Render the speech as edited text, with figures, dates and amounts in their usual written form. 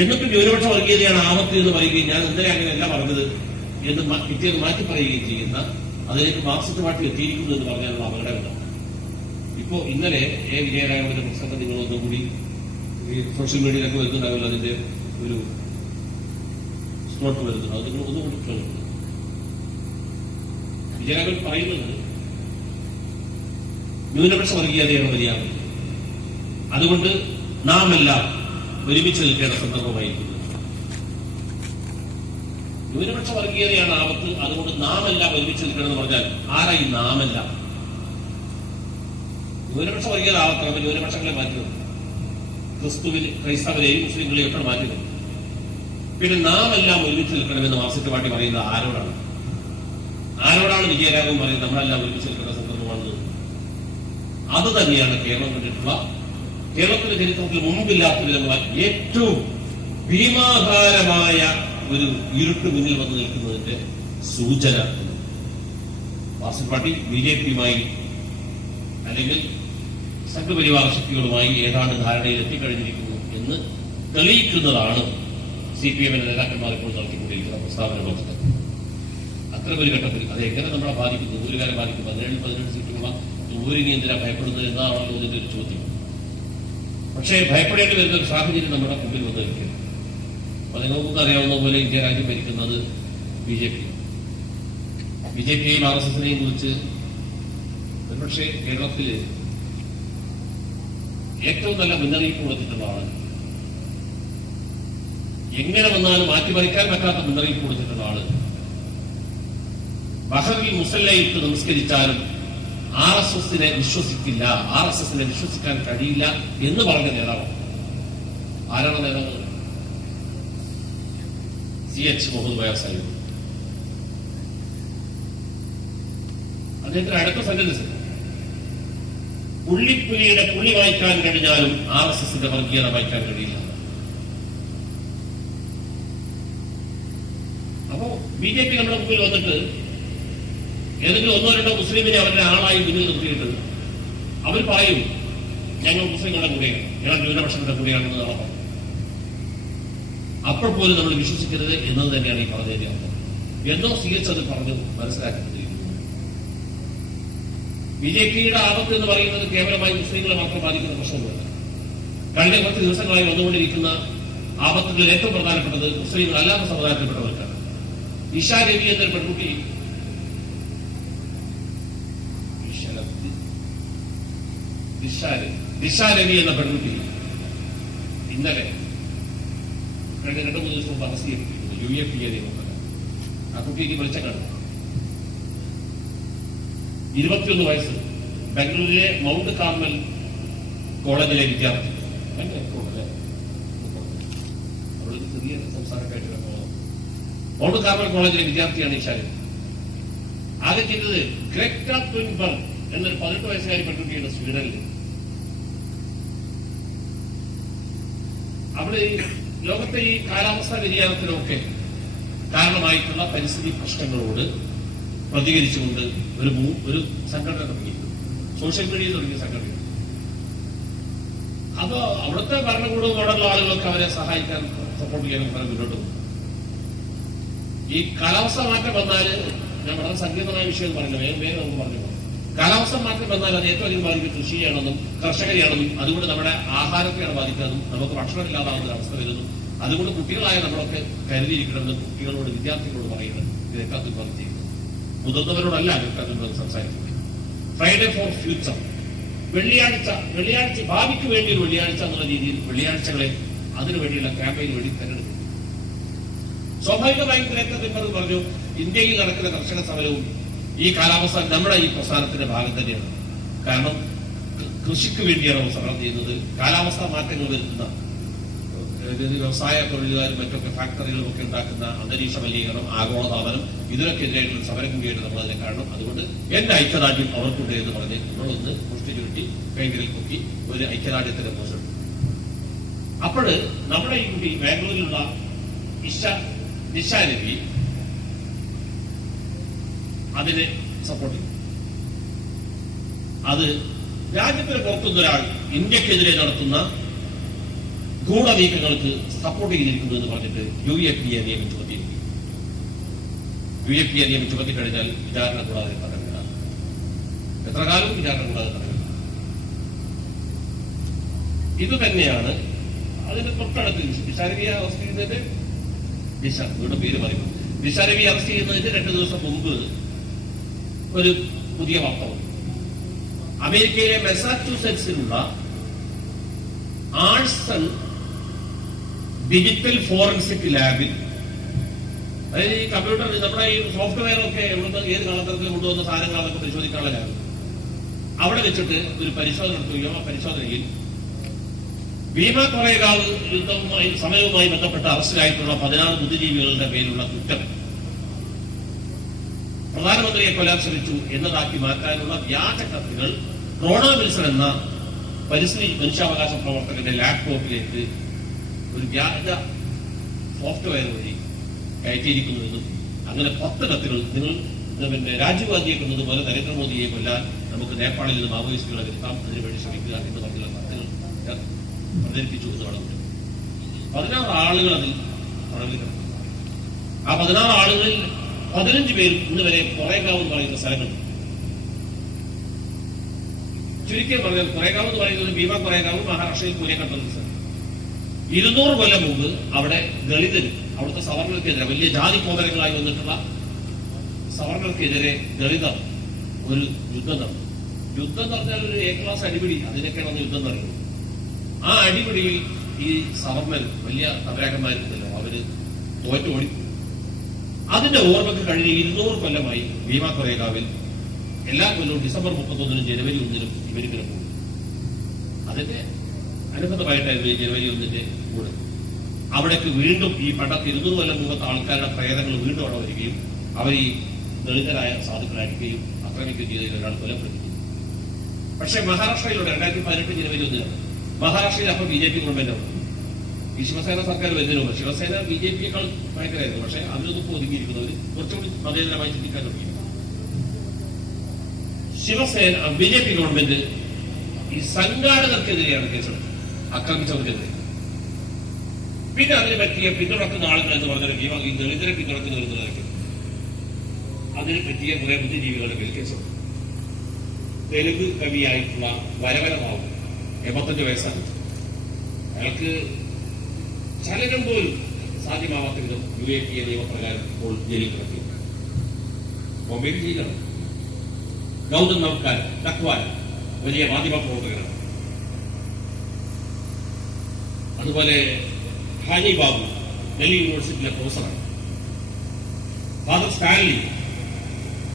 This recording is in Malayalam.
എന്നിട്ടും ന്യൂനപക്ഷ വർഗീയതയാണ് ആപത്ത് എന്ന് പറയുകയും ഞാൻ ഇന്നലെ അങ്ങനെയല്ല പറഞ്ഞത് എന്ന് പിറ്റേന്ന് മാറ്റി പറയുകയും ചെയ്യുന്ന അതിലേക്ക് മാർക്സിസ്റ്റ് പാർട്ടി എത്തിയിരിക്കുന്നു എന്ന് പറഞ്ഞാലുള്ള അപകടമില്ല. ഇപ്പോ ഇന്നലെ വിജയരാഘവന്റെ പ്രസംഗം നിങ്ങളൊന്നും കൂടി ഈ സോഷ്യൽ മീഡിയയിലൊക്കെ വരുന്നുണ്ടാവില്ല, അതിന്റെ ഒരു സ്ലോട്ട് വരുന്നുണ്ട്, അത് നിങ്ങൾ ഒന്നുകൂടി കേൾക്കുന്നത്. വിജയരാഘവൻ പറയുന്നത് ന്യൂനപക്ഷ വർഗീയതയാണ് വലിയ ആപത്ത്, അതുകൊണ്ട് നാം എല്ലാം ഒരുമിച്ച് നിൽക്കേണ്ട സന്ദർഭമായിരിക്കുന്നത്. ന്യൂനപക്ഷ വർഗീയതയാണ് ആപത്ത്, അതുകൊണ്ട് നാം എല്ലാം ഒരുമിച്ച് നിൽക്കണമെന്ന് പറഞ്ഞാൽ ആരായി നാമല്ല? ന്യൂനപക്ഷ വർഗീയത ആപത്താണ് ന്യൂനപക്ഷങ്ങളെ മാറ്റുന്നത്, ക്രൈസ്തവരെയും മുസ്ലിങ്ങളെയും ഒക്കെ മാറ്റുന്നത്. പിന്നെ നാം എല്ലാം ഒരുമിച്ച് നിൽക്കണമെന്ന് മാർക്സിസ്റ്റ് പാർട്ടി പറയുന്നത് ആരോടാണ്? ആരോടാണ് വിജയരാഘവൻ പറയുന്നത് നമ്മളെല്ലാം ഒരുമിച്ച് നിൽക്കേണ്ട സന്ദർഭമാണെന്ന്? അത് തന്നെയാണ് കേരളം കണ്ടിട്ടുള്ള, കേരളത്തിന്റെ ചരിത്രത്തിൽ മുമ്പില്ലാത്ത വിധമുള്ള ഏറ്റവും ഭീമാകാരമായ ഒരു ഇരുട്ട് മുന്നിൽ വന്നു നിൽക്കുന്നതിന്റെ സൂചന. മാർക്സിസ്റ്റ് പാർട്ടി ബിജെപിയുമായി അല്ലെങ്കിൽ സംഘപരിവാർ ശക്തികളുമായി ഏതാണ്ട് ധാരണയിൽ എത്തിക്കഴിഞ്ഞിരിക്കുന്നു എന്ന് തെളിയിക്കുന്നതാണ് CPM-ന്റെ നേതാക്കന്മാർ ഇപ്പോൾ നടത്തിക്കൊണ്ടിരിക്കുന്ന പ്രസ്താവന പോലത്തെ. അത്തരമൊരു ഘട്ടത്തിൽ അത് എങ്ങനെ നമ്മളെ ബാധിക്കുന്നു, ഊരുകാരെ ബാധിക്കും? 17 സീറ്റുള്ള ഊരിനി എന്തിനാ ഭയപ്പെടുന്നത് എന്നാണല്ലോ ഇതിന്റെ ഒരു ചോദ്യം. പക്ഷേ ഭയപ്പെടേണ്ടി വരുന്ന ഒരു സാഹചര്യം നമ്മുടെ മുമ്പിൽ വന്നു നിൽക്കുന്നു. അപ്പൊ നിങ്ങൾക്ക് അറിയാവുന്ന പോലെ ഇന്ത്യ രാജ്യം ഭരിക്കുന്നത് ബിജെപിയെയും RSSനെയും കുറിച്ച് ഒരുപക്ഷെ കേരളത്തിൽ ഏറ്റവും നല്ല മുന്നറിയിപ്പ് കൊടുത്തിട്ടുള്ളതാണ്. എങ്ങനെ വന്നാലും മാറ്റിമറിക്കാൻ പറ്റാത്ത മുന്നറിയിപ്പ് കൊടുത്തിട്ടുള്ള ആള്. ബഹറിൽ മുസല്ലയിട്ട് നമസ്കരിച്ചാലും RSSനെ വിശ്വസിക്കില്ല, RSSനെ വിശ്വസിക്കാൻ കഴിയില്ല എന്ന് പറഞ്ഞ നേതാവ് ആരാണ്? നേതാവ് CH മുഹമ്മദ് ബയാസ് സാഹിബ്. അദ്ദേഹത്തിന് അടുത്ത സെന്റൻസ്, പുള്ളിപ്പുലിയുടെ പുള്ളി വായിക്കാൻ കഴിഞ്ഞാലും RSSന്റെ വർഗീയത വായിക്കാൻ കഴിയില്ല. അപ്പോ BJP നമ്മുടെ മുമ്പിൽ വന്നിട്ട് ഏതെങ്കിലും 1-2 മുസ്ലിമിനെ അവരുടെ ആളായി മുന്നിൽ നിർത്തിയിട്ട് അവർ പറയും ഞങ്ങൾ മുസ്ലിങ്ങളുടെ കൂടെയാണ്, ഞങ്ങൾ ന്യൂനപക്ഷങ്ങളുടെ കൂടെയാണെന്ന് നാളെ പറയും. അപ്പോൾ പോലും നമ്മൾ വിശ്വസിക്കരുത് എന്നത് തന്നെയാണ് ഈ പറഞ്ഞതിന്റെ അർത്ഥം. എന്തോ CH അത് പറഞ്ഞു മനസ്സിലാക്കിക്കൊണ്ടിരിക്കുന്നു. BJPയുടെ ആപത്ത് എന്ന് പറയുന്നത് കേവലമായി മുസ്ലിങ്ങളെ മാത്രം ബാധിക്കുന്ന പ്രശ്നമല്ല. കഴിഞ്ഞ കുറച്ച് ദിവസങ്ങളായി വന്നുകൊണ്ടിരിക്കുന്ന ആപത്തുകളിൽ ഏറ്റവും പ്രധാനപ്പെട്ടത് മുസ്ലിങ്ങൾ അല്ലാത്ത സമുദായത്തിൽപ്പെട്ടവർക്കാണ്. ഇഷ രവി എന്നൊരു പെൺകുട്ടി, ദിശ രവി എന്ന പെൺകുട്ടി ഇന്നലെ 2-3 ദിവസം മുമ്പ് അറസ്റ്റ് ചെയ്യപ്പെട്ടിരിക്കുന്നു UAPA നിയമപ്രകാരം. ആ കുട്ടിക്ക് വെളിച്ചം കാണുന്നു. 21 വയസ്സ്, ബംഗളൂരിലെ മൗണ്ട് കാർമൽ കോളേജിലെ വിദ്യാർത്ഥി. അവൾക്ക് ചെറിയ സംസാരക്കായിട്ട് മൗണ്ട് കാർമൽ കോളേജിലെ വിദ്യാർത്ഥിയാണ് ഇഷ രവി. ആദ്യം ചെയ്തത് ഗ്രെറ്റ തുൻബർഗ് എന്നൊരു 18 വയസ്സുകാരി പെൺകുട്ടിയുടെ സ്വീഡനിൽ. അവിടെ ലോകത്തെ ഈ കാലാവസ്ഥാ വ്യതിയാനത്തിനൊക്കെ കാരണമായിട്ടുള്ള പരിസ്ഥിതി പ്രശ്നങ്ങളോട് പ്രതികരിച്ചുകൊണ്ട് ഒരു സംഘടന തുടങ്ങിയിരുന്നു, സോഷ്യൽ മീഡിയയിൽ തുടങ്ങിയ സംഘടന. അത് അവിടുത്തെ ഭരണകൂടങ്ങളോടുള്ള ആളുകൾക്ക് അവരെ സഹായിക്കാൻ, സപ്പോർട്ട് ചെയ്യാനും പറഞ്ഞ് മുന്നോട്ട് പോകും. ഈ കാലാവസ്ഥ മാറ്റം വന്നാൽ, ഞാൻ വളരെ സങ്കീർണമായ വിഷയം പറയുന്നത് വേഗം നമുക്ക് പറഞ്ഞു പോകും. കാലാവസ്ഥ മാറ്റം വന്നാൽ അത് ഏറ്റവും അധികം ബാധിക്കുക കൃഷിയാണെന്നും കർഷകരെയാണെന്നും അതുകൊണ്ട് നമ്മുടെ ആഹാരത്തെയാണ് ബാധിക്കുന്നതും നമുക്ക് ഭക്ഷണമില്ലാതാവുന്ന അവസ്ഥ വരുന്നു. അതുകൊണ്ട് കുട്ടികളായ നമ്മളൊക്കെ കരുതിയിരിക്കണമെന്ന് കുട്ടികളോട്, വിദ്യാർത്ഥികളോട് പറയുന്നത് ഗ്രേറ്റ തുൻബർഗ് ചെയ്യുന്നത്. മുതിർന്നവരോടല്ല ഗ്രേറ്റ തുൻബർഗ് സംസാരിക്കുന്നത്. ഫ്രൈഡേ ഫോർ ഫ്യൂച്ചർ, വെള്ളിയാഴ്ച ഭാവിക്ക് വേണ്ടി ഒരു വെള്ളിയാഴ്ച എന്നുള്ള രീതിയിൽ വെള്ളിയാഴ്ചകളെ അതിനുവേണ്ടിയുള്ള ക്യാമ്പയിന് വേണ്ടി തെരഞ്ഞെടുക്കും. സ്വാഭാവികമായും ഗ്രേറ്റ തുൻബർഗ് പറഞ്ഞു ഇന്ത്യയിൽ നടക്കുന്ന കർഷക സമരവും ഈ കാലാവസ്ഥ നമ്മുടെ ഈ പ്രസ്ഥാനത്തിന്റെ ഭാഗം തന്നെയാണ്. കാരണം കൃഷിക്ക് വേണ്ടിയാണ് അവർ സമരം ചെയ്യുന്നത്. കാലാവസ്ഥാ മാറ്റങ്ങൾ വരുത്തുന്ന വ്യവസായ തൊഴിലുകാരും മറ്റൊക്കെ ഫാക്ടറികളും ഒക്കെ ഉണ്ടാക്കുന്ന അന്തരീക്ഷ മലിനീകരണം, ആഗോളതാപനം, ഇതിനൊക്കെതിരായിട്ടുള്ള സമരം കൂടിയായിട്ട് നമ്മൾ അതിനെ കാണണം. അതുകൊണ്ട് എന്റെ ഐക്യദാർഢ്യം അവർക്കുണ്ട് എന്ന് പറഞ്ഞ് നമ്മളൊന്ന് മുഷ്ടി ചുരുട്ടി കൈകളിൽ പൊക്കി ഒരു ഐക്യദാർഢ്യത്തിന്റെ പോസ്റ്റ്. അപ്പോൾ നമ്മുടെ ഈ കുട്ടി ബാംഗ്ലൂരിലുള്ള ദിശ രവി അതിനെ സപ്പോർട്ട് ചെയ്യും. അത് രാജ്യത്തിന് പുറത്തുനിന്നൊരാൾ ഇന്ത്യക്കെതിരെ നടത്തുന്ന ഗൂഢ നീക്കങ്ങൾക്ക് സപ്പോർട്ട് ചെയ്തിരിക്കുന്നു എന്ന് പറഞ്ഞിട്ട് UAPA നിയമം ചുമത്തിയിരിക്കും. UAPA നിയമം ചുമത്തിക്കഴിഞ്ഞാൽ വിചാരണ കൂടാതെ തടവില്ല. എത്ര കാലം വിചാരണ കൂടാതെ തടവില്ല. ഇത് തന്നെയാണ് അതിന്റെ തൊട്ടടുത്ത് ദിശാരവിയെ അറസ്റ്റ് ചെയ്യുന്നതിന്റെ ഇവിടെ പേര് പറയുന്നു. ദിശാരവിയെ അറസ്റ്റ് ചെയ്യുന്നതിന്റെ 2 ദിവസം മുമ്പ് ഒരു പുതിയ വാർത്ത വന്നു. അമേരിക്കയിലെ മെസാച്യൂസെറ്റ്സിലുള്ള ആൾസൺ ഡിജിറ്റൽ ഫോറൻസിക് ലാബിൽ, അതായത് ഈ കമ്പ്യൂട്ടർ നമ്മുടെ ഈ സോഫ്റ്റ്വെയർ ഒക്കെ ഇവിടുന്ന് ഏത് കളത്തരത്തിൽ കൊണ്ടുവന്ന സാധനങ്ങളൊക്കെ പരിശോധിക്കാനുള്ള ലാബ്, അവിടെ വെച്ചിട്ട് ഒരു പരിശോധന നടത്തുകയോ ആ പരിശോധനയിൽ ഭീമ കൊറേഗാവ് യുദ്ധവുമായി സമയവുമായി ബന്ധപ്പെട്ട് അറസ്റ്റിലായിട്ടുള്ള 16 ബുദ്ധിജീവികളുടെ പേരിലുള്ള കുറ്റം പ്രധാനമന്ത്രിയെ കൊല്ലാൻ ശ്രമിച്ചു എന്നതാക്കി മാറ്റാനുള്ള വ്യാജ കത്തുകൾ റോണ വിൽസൺ എന്ന പരിസ്ഥിതി മനുഷ്യാവകാശ പ്രവർത്തകന്റെ ലാപ്ടോപ്പിലേക്ക് ഒരു വ്യാജ സോഫ്റ്റ്വെയർ വഴി കയറ്റിയിരിക്കുന്നുവെന്നും അങ്ങനെ 10 കത്തുകൾ നിങ്ങൾ രാജീവ് ഗാന്ധിയെ കൊന്നതുപോലെ നരേന്ദ്രമോദിയെ കൊല്ലാൻ നമുക്ക് നേപ്പാളിൽ നിന്ന് മാവോയിസ്റ്റുകളെ വരുത്താം, അതിനുവേണ്ടി ശ്രമിക്കുക എന്ന് പറഞ്ഞുള്ള കത്തുകൾ പ്രചരിപ്പിച്ചു എന്ന് പറഞ്ഞു. 16 ആളുകൾ അതിൽ തടവിൽ കിടന്നു. ആ 16 ആളുകളിൽ 15 പേരും ഇന്ന് വരെ കൊറേഗാവ് എന്ന് പറയുന്ന സ്ഥലങ്ങളുണ്ട്. ചുരുക്കി പറഞ്ഞാൽ കൊറേഗാവ് എന്ന് പറയുന്നത് ഭീമ കൊറേഗാവ് മഹാരാഷ്ട്രയിൽ പൂനെ കണ്ടെത്തുന്ന സ്ഥലം. 200 കൊല്ലം മുമ്പ് അവിടെ ദളിതരും അവിടുത്തെ സവർണർക്കെതിരെ വലിയ ജാതി കോമരങ്ങളായി വന്നിട്ടുള്ള സവർണർക്കെതിരെ ദളിതർ ഒരു യുദ്ധം നടന്നു. യുദ്ധം എന്ന് പറഞ്ഞാൽ ഒരു A ക്ലാസ് അടിപിടി, അതിനൊക്കെയാണ് യുദ്ധം നടക്കുന്നത്. ആ അടിപിടിയിൽ ഈ സവർണർ വലിയ തവരാക്കന്മാരുണ്ടല്ലോ, അവര് തോറ്റോടി. അതിന്റെ ഓർമ്മക്ക് കഴിഞ്ഞ 200 കൊല്ലമായി ഭീമ കൊറേഗാവിൽ എല്ലാ കൊല്ലവും ഡിസംബർ 31 ജനുവരി 1 ഇവരിങ്ങനെ പോകും. അതിന്റെ അനുബന്ധമായിട്ടായിരുന്നു ജനുവരി 1 കൂടെ അവിടേക്ക് വീണ്ടും ഈ പണ്ടത്തെ 200 കൊല്ലം മുമ്പത്തെ ആൾക്കാരുടെ പ്രേതങ്ങൾ വീണ്ടും അവിടെ വരികയും അവർ ഈ ദളിതരായ സാധുക്കളായിരിക്കുകയും ആക്രമിക്കുകയും ചെയ്തതിൽ ഒരാൾ കൊലപ്പെടുത്തിയിരുന്നു. പക്ഷേ മഹാരാഷ്ട്രയിലൂടെ 2018 ജനുവരി 1 മഹാരാഷ്ട്രയിൽ അപ്പോൾ BJP ഗവൺമെന്റാണ്. ഈ ശിവസേന സർക്കാർ വരുന്നതിന് ശിവസേന BJPയേക്കാൾ ഭയങ്കരമായിരുന്നു. പക്ഷേ അതിലൊന്നും ഒതുങ്ങിയിരിക്കുന്നവർ കുറച്ചുകൂടി മതേതരമായി ചിന്തിക്കാൻ തുടങ്ങി. BJP ഗവൺമെന്റ് ഈ സംഘാടകർക്കെതിരെയാണ് കേസെടുത്തത്, ആക്രമിച്ചവർക്കെതിരെ. പിന്നെ അതിനെ പറ്റിയ പിന്തുണക്കുന്ന ആളുകൾ എന്ന് പറഞ്ഞാൽ ഈ ദളിതരെ പിന്തുണക്കുന്ന വരുന്നതൊക്കെ അതിനെ പറ്റിയ കുറെ ബുദ്ധിജീവികളുടെ മേൽ കേസെടുത്തു. തെലുങ്ക് കവിയായിട്ടുള്ള വരവരമാവും 85 വയസ്സാണ്. അയാൾക്ക് ചലനം പോലും സാധ്യമാവാത്ത വിധം UAPA നിയമപ്രകാരം ഇപ്പോൾ ജയിലിൽ കിടത്തി. ബോംബെയിൽ ജയിലാണ്. ഗൗതം നവ്കാർ തക്വാൽ വലിയ മാധ്യമ പ്രവർത്തകനാണ്. അതുപോലെ ഹാനി ബാബു ഡൽഹി യൂണിവേഴ്സിറ്റിയിലെ പ്രൊഫസറാണ്. Father Stanley